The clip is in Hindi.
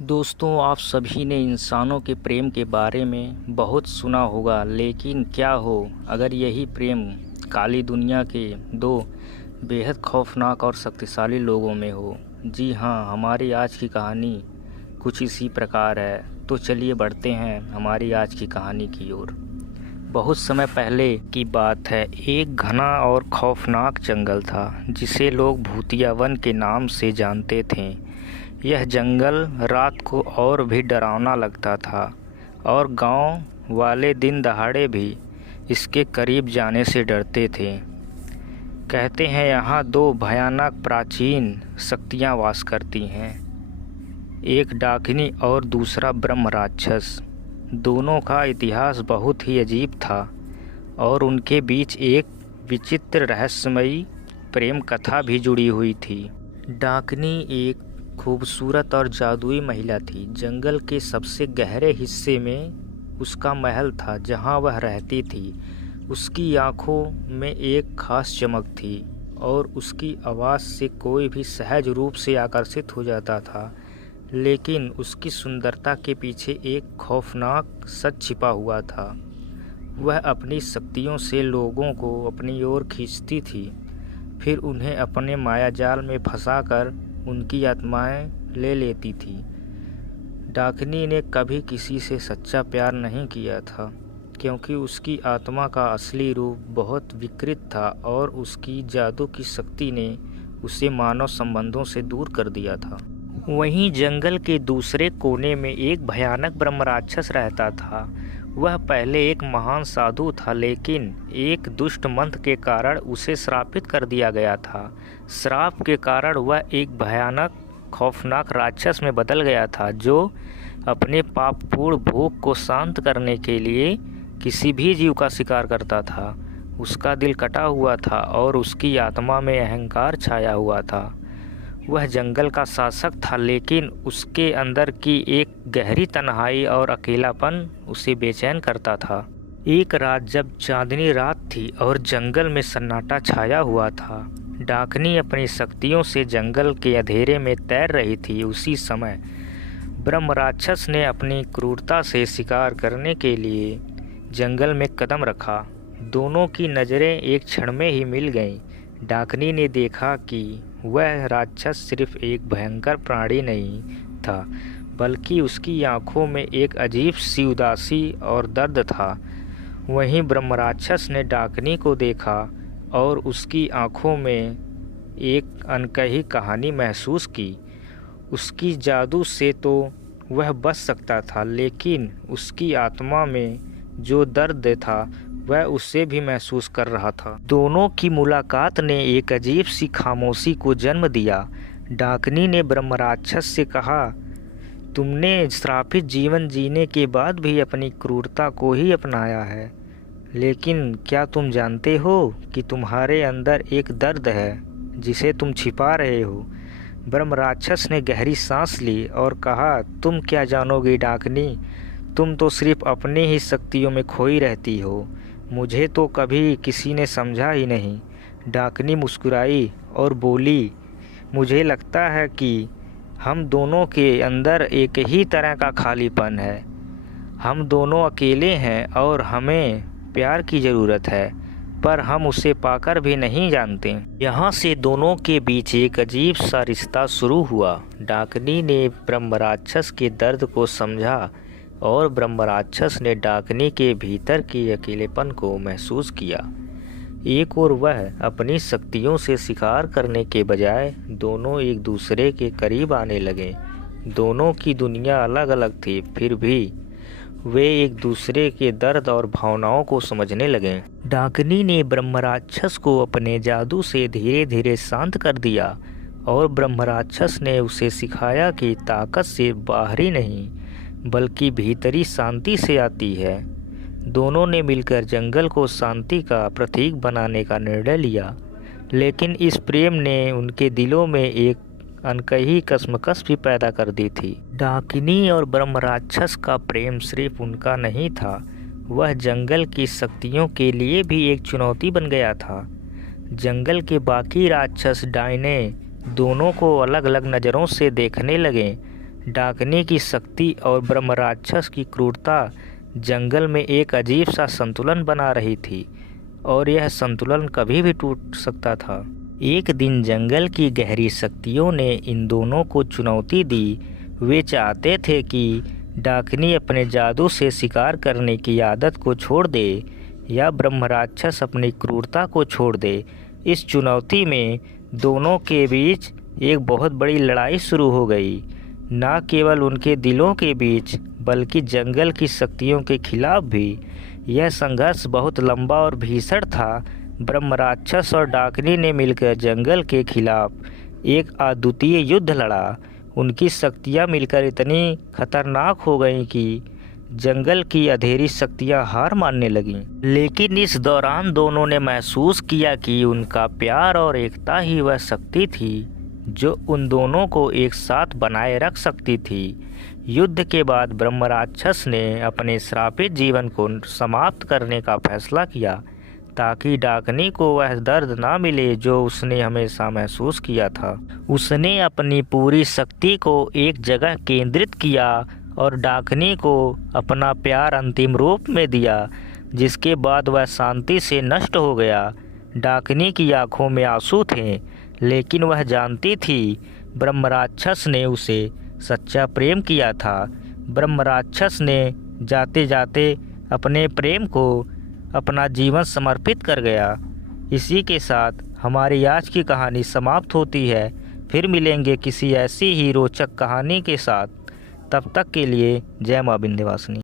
दोस्तों, आप सभी ने इंसानों के प्रेम के बारे में बहुत सुना होगा, लेकिन क्या हो अगर यही प्रेम काली दुनिया के दो बेहद खौफनाक और शक्तिशाली लोगों में हो। जी हाँ, हमारी आज की कहानी कुछ इसी प्रकार है। तो चलिए बढ़ते हैं हमारी आज की कहानी की ओर। बहुत समय पहले की बात है। एक घना और खौफनाक जंगल था जिसे लोग भूतिया वन के नाम से जानते थे। यह जंगल रात को और भी डरावना लगता था और गांव वाले दिन दहाड़े भी इसके करीब जाने से डरते थे। कहते हैं यहाँ दो भयानक प्राचीन शक्तियाँ वास करती हैं, एक डाकिनी और दूसरा ब्रह्म राक्षस। दोनों का इतिहास बहुत ही अजीब था और उनके बीच एक विचित्र रहस्यमयी प्रेम कथा भी जुड़ी हुई थी। डाकिनी एक खूबसूरत और जादुई महिला थी। जंगल के सबसे गहरे हिस्से में उसका महल था जहाँ वह रहती थी। उसकी आँखों में एक खास चमक थी और उसकी आवाज़ से कोई भी सहज रूप से आकर्षित हो जाता था। लेकिन उसकी सुंदरता के पीछे एक खौफनाक सच छिपा हुआ था। वह अपनी शक्तियों से लोगों को अपनी ओर खींचती थी, फिर उन्हें अपने मायाजाल में फंसाकर उनकी आत्माएं ले लेती थी। डाकिनी ने कभी किसी से सच्चा प्यार नहीं किया था, क्योंकि उसकी आत्मा का असली रूप बहुत विकृत था और उसकी जादू की शक्ति ने उसे मानव संबंधों से दूर कर दिया था। वहीं जंगल के दूसरे कोने में एक भयानक ब्रह्म राक्षस रहता था। वह पहले एक महान साधु था, लेकिन एक दुष्ट मंत्र के कारण उसे श्रापित कर दिया गया था। श्राप के कारण वह एक भयानक खौफनाक राक्षस में बदल गया था, जो अपने पापपूर्ण भूख को शांत करने के लिए किसी भी जीव का शिकार करता था। उसका दिल कटा हुआ था और उसकी आत्मा में अहंकार छाया हुआ था। वह जंगल का शासक था, लेकिन उसके अंदर की एक गहरी तन्हाई और अकेलापन उसे बेचैन करता था। एक रात जब चांदनी रात थी और जंगल में सन्नाटा छाया हुआ था, डाकिनी अपनी शक्तियों से जंगल के अंधेरे में तैर रही थी। उसी समय ब्रह्म राक्षस ने अपनी क्रूरता से शिकार करने के लिए जंगल में कदम रखा। दोनों की नज़रें एक क्षण में ही मिल गईं। डाकिनी ने देखा कि वह राक्षस सिर्फ एक भयंकर प्राणी नहीं था, बल्कि उसकी आंखों में एक अजीब सी उदासी और दर्द था। वहीं ब्रह्म राक्षस ने डाकिनी को देखा और उसकी आंखों में एक अनकही कहानी महसूस की। उसकी जादू से तो वह बच सकता था, लेकिन उसकी आत्मा में जो दर्द था वह उससे भी महसूस कर रहा था। दोनों की मुलाकात ने एक अजीब सी खामोशी को जन्म दिया। डाकिनी ने ब्रह्म राक्षस से कहा, तुमने श्रापित जीवन जीने के बाद भी अपनी क्रूरता को ही अपनाया है, लेकिन क्या तुम जानते हो कि तुम्हारे अंदर एक दर्द है जिसे तुम छिपा रहे हो? ब्रह्म राक्षस ने गहरी सांस ली और कहा, तुम क्या जानोगी डाकिनी, तुम तो सिर्फ अपनी ही शक्तियों में खोई रहती हो। मुझे तो कभी किसी ने समझा ही नहीं। डाकिनी मुस्कुराई और बोली, मुझे लगता है कि हम दोनों के अंदर एक ही तरह का खालीपन है। हम दोनों अकेले हैं और हमें प्यार की ज़रूरत है, पर हम उसे पाकर भी नहीं जानते। यहाँ से दोनों के बीच एक अजीब सा रिश्ता शुरू हुआ। डाकिनी ने ब्रह्म राक्षस के दर्द को समझा और ब्रह्म राक्षस ने डाकिनी के भीतर के अकेलेपन को महसूस किया। एक और वह अपनी शक्तियों से शिकार करने के बजाय दोनों एक दूसरे के करीब आने लगे। दोनों की दुनिया अलग अलग थी, फिर भी वे एक दूसरे के दर्द और भावनाओं को समझने लगे। डाकिनी ने ब्रह्म राक्षस को अपने जादू से धीरे धीरे शांत कर दिया और ब्रह्म राक्षस ने उसे सिखाया कि ताकत से बाहरी नहीं बल्कि भीतरी शांति से आती है। दोनों ने मिलकर जंगल को शांति का प्रतीक बनाने का निर्णय लिया, लेकिन इस प्रेम ने उनके दिलों में एक अनकही कशमकश भी पैदा कर दी थी। डाकिनी और ब्रह्म राक्षस का प्रेम सिर्फ उनका नहीं था, वह जंगल की शक्तियों के लिए भी एक चुनौती बन गया था। जंगल के बाकी राक्षस डायने दोनों को अलग अलग नज़रों से देखने लगे। डाकनी की शक्ति और ब्रह्म राक्षस की क्रूरता जंगल में एक अजीब सा संतुलन बना रही थी और यह संतुलन कभी भी टूट सकता था। एक दिन जंगल की गहरी शक्तियों ने इन दोनों को चुनौती दी। वे चाहते थे कि डाकनी अपने जादू से शिकार करने की आदत को छोड़ दे या ब्रह्म राक्षस अपनी क्रूरता को छोड़ दे। इस चुनौती में दोनों के बीच एक बहुत बड़ी लड़ाई शुरू हो गई, न केवल उनके दिलों के बीच बल्कि जंगल की शक्तियों के खिलाफ भी। यह संघर्ष बहुत लंबा और भीषण था। ब्रह्म राक्षस और डाकनी ने मिलकर जंगल के खिलाफ एक अद्वितीय युद्ध लड़ा। उनकी शक्तियाँ मिलकर इतनी खतरनाक हो गईं कि जंगल की अंधेरी शक्तियाँ हार मानने लगीं। लेकिन इस दौरान दोनों ने महसूस किया कि उनका प्यार और एकता ही वह शक्ति थी जो उन दोनों को एक साथ बनाए रख सकती थी। युद्ध के बाद ब्रह्म राक्षस ने अपने श्रापित जीवन को समाप्त करने का फैसला किया ताकि डाकनी को वह दर्द ना मिले जो उसने हमेशा महसूस किया था। उसने अपनी पूरी शक्ति को एक जगह केंद्रित किया और डाकनी को अपना प्यार अंतिम रूप में दिया, जिसके बाद वह शांति से नष्ट हो गया। डाकनी की आंखों में आंसू थे, लेकिन वह जानती थी ब्रह्म राक्षस ने उसे सच्चा प्रेम किया था। ब्रह्म राक्षस ने जाते जाते अपने प्रेम को अपना जीवन समर्पित कर गया। इसी के साथ हमारी आज की कहानी समाप्त होती है। फिर मिलेंगे किसी ऐसी ही रोचक कहानी के साथ। तब तक के लिए जय मां विंध्यवासिनी।